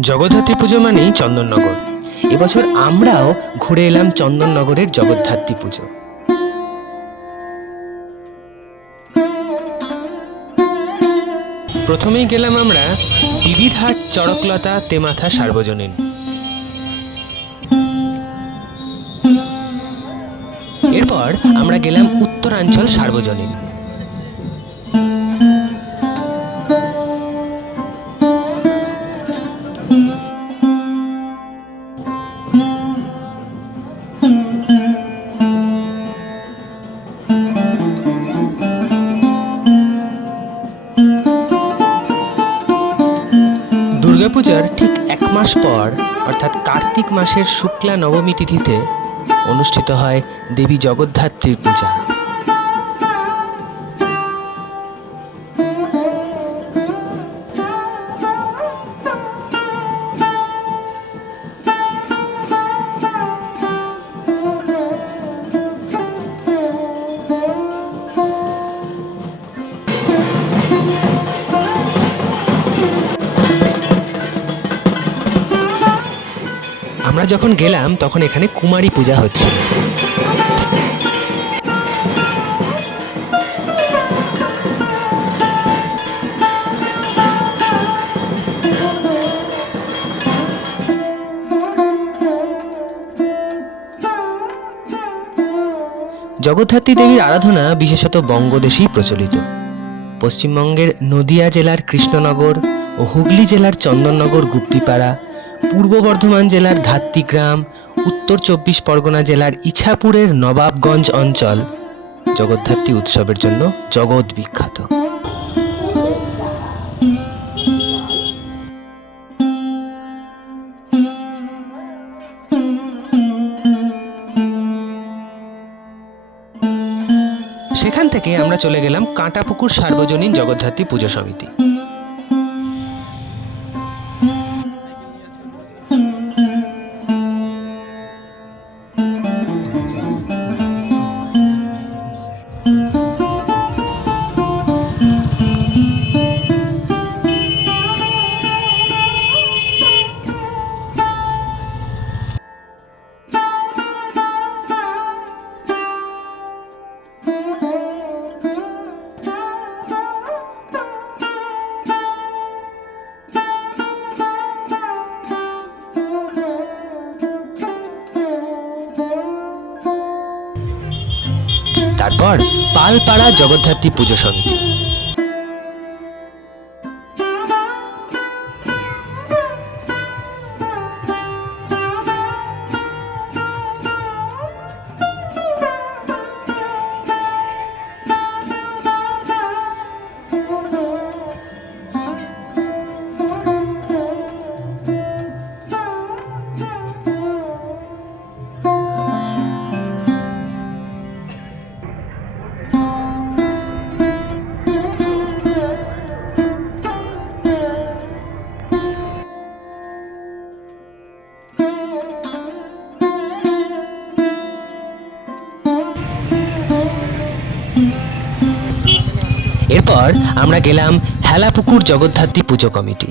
জগদ্ধাত্রী পুজো মানেই চন্দননগর। এবছর আমরাও ঘুরে এলাম চন্দননগরের জগদ্ধাত্রী পুজো। প্রথমেই গেলাম আমরা বিবিধহাট চড়কলতা তেমাথা সার্বজনীন। এরপর আমরা গেলাম উত্তরাঞ্চল সার্বজনীন। দুর্গাপূজার ঠিক এক মাস পর, অর্থাৎ কার্তিক মাসের শুক্লা নবমী তিথিতে, অনুষ্ঠিত হয় দেবী জগদ্ধাত্রীর পূজা। যখন গেলাম, তখন এখানে কুমারী পূজা হচ্ছে। জগদ্ধাত্রী দেবীর আরাধনা বিশেষত বঙ্গদেশেই প্রচলিত। পশ্চিমবঙ্গের নদিয়া জেলার কৃষ্ণনগর ও হুগলি জেলার চন্দননগর গুপ্তিপাড়া পূর্ব বর্ধমান জেলার ধাত্রীগ্রাম উত্তর চব্বিশ পরগনা জেলার ইছাপুরের নবাবগঞ্জ অঞ্চল। জগদ্ধাত্রী উৎসবের জন্য জগৎ বিখ্যাত। সেখান থেকে আমরা চলে গেলাম কাঁটাপুকুর সার্বজনীন জগদ্ধাত্রী পুজো সমিতি। তারপর পালপাড়া জগদ্ধাত্রী পুজো সমিতি। এরপর আমরা গেলাম হেলাপুকুর জগদ্ধাত্রী পুজো কমিটি।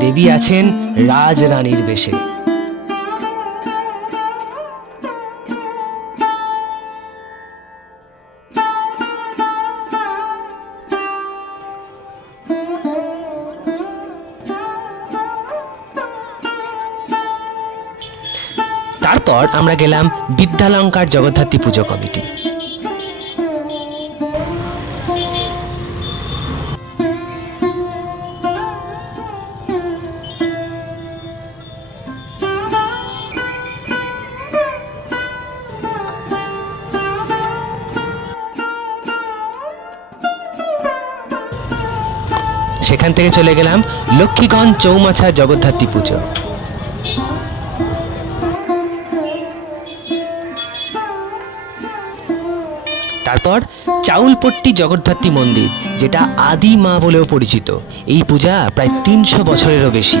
দেবী আছেন রাজরানীর বেশে। তারপর আমরা গেলাম বিদ্যালঙ্কার জগদ্ধাত্রী পুজো কমিটি। সেখান থেকে চলে গেলাম লক্ষ্মীগঞ্জ চৌমাছা জগদ্ধাত্রী পুজো। তারপর চাউলপট্টি জগদ্ধাত্রী মন্দির, যেটা আদি মা বলেও পরিচিত। এই পূজা প্রায় তিনশো বছরেরও বেশি।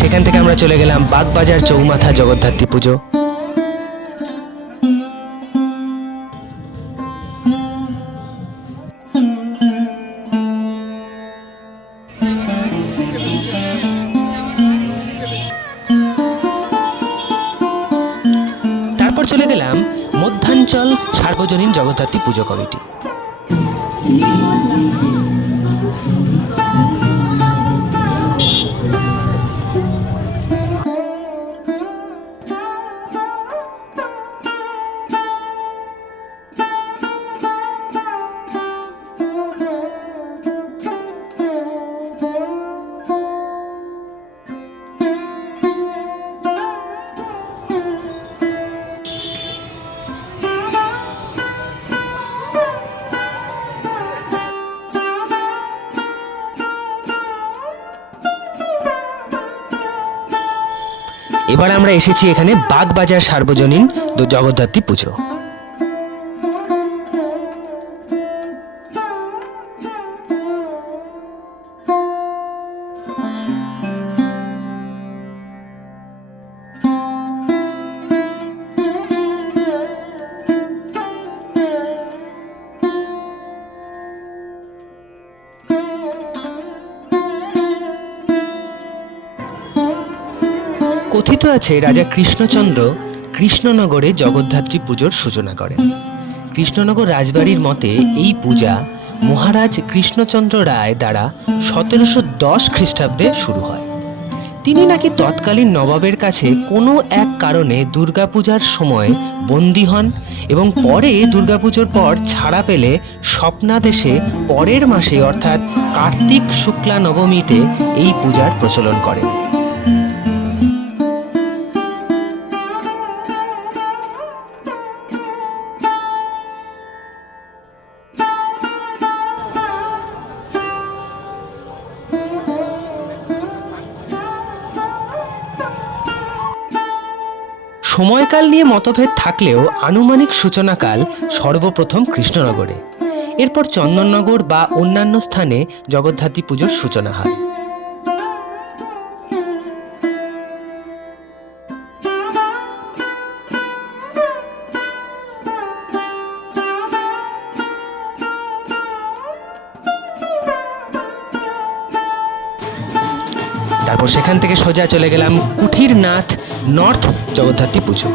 সেখান থেকে আমরা চলে গেলাম বাগবাজার চৌমাথা জগদ্ধাত্রী পুজো। তারপর চলে গেলাম মধ্যাঞ্চল সার্বজনীন জগদ্ধাত্রী পুজো কমিটি। এবার আমরা এসেছি এখানে বাগবাজার সার্বজনীন জগদ্ধাত্রী পুজো। কথিত আছে রাজা কৃষ্ণচন্দ্র কৃষ্ণনগরে জগদ্ধাত্রী পুজোর সূচনা করেন। কৃষ্ণনগর রাজবাড়ির মতে এই পূজা মহারাজ কৃষ্ণচন্দ্র রায় দ্বারা সতেরোশো দশ খ্রিস্টাব্দে শুরু হয়। তিনি নাকি তৎকালীন নবাবের কাছে কোনো এক কারণে দুর্গাপূজার সময় বন্দী হন এবং পরে দুর্গাপুজোর পর ছাড়া পেলে স্বপ্নাদেশে পরের মাসে অর্থাৎ কার্তিক শুক্লা নবমীতে এই পূজার প্রচলন করেন। সময়কাল নিয়ে মতভেদ থাকলেও আনুমানিক সূচনাকাল সর্বপ্রথম কৃষ্ণনগরে। এরপর চন্দননগর বা অন্যান্য স্থানে জগদ্ধাত্রী পুজোর সূচনা হয়। তারপর সেখান থেকে সোজা চলে গেলাম কুঠির নাথ নর্থ জগদ্ধাত্রী পুজো।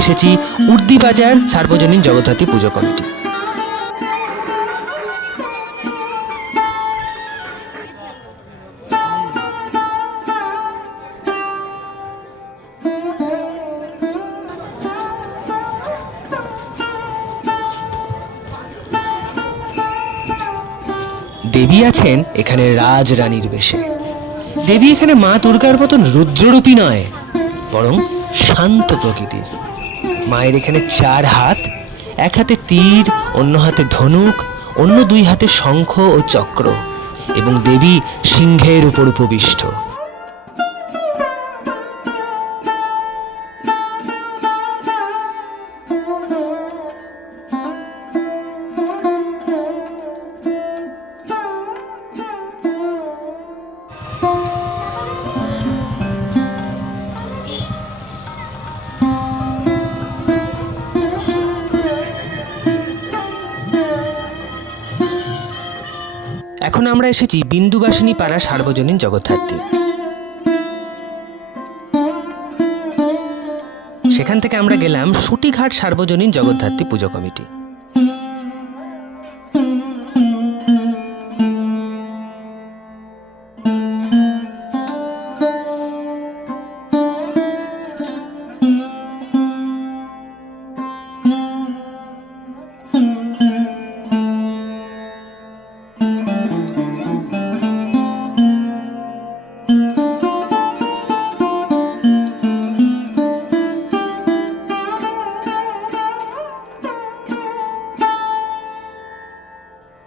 এসেছি উর্দি বাজার সার্বজনীন জগদ্ধাত্রী পুজো কমিটি। দেবী আছেন এখানে রাজ রানীর বেশে। দেবী এখানে মা দুর্গার মতন রুদ্ররূপী নয়, বরং শান্ত প্রকৃতির। মায়ের এখানে চার হাত, এক হাতে তীর, অন্য হাতে ধনুক, অন্য দুই হাতে শঙ্খ ও চক্র এবং দেবী সিংহের উপর উপবিষ্ট। এখন আমরা এসেছি বিন্দুবাসিনী পাড়া সার্বজনীন জগদ্ধাত্রী। সেখান থেকে আমরা গেলাম সুটিঘাট সার্বজনীন জগদ্ধাত্রী পুজো কমিটি।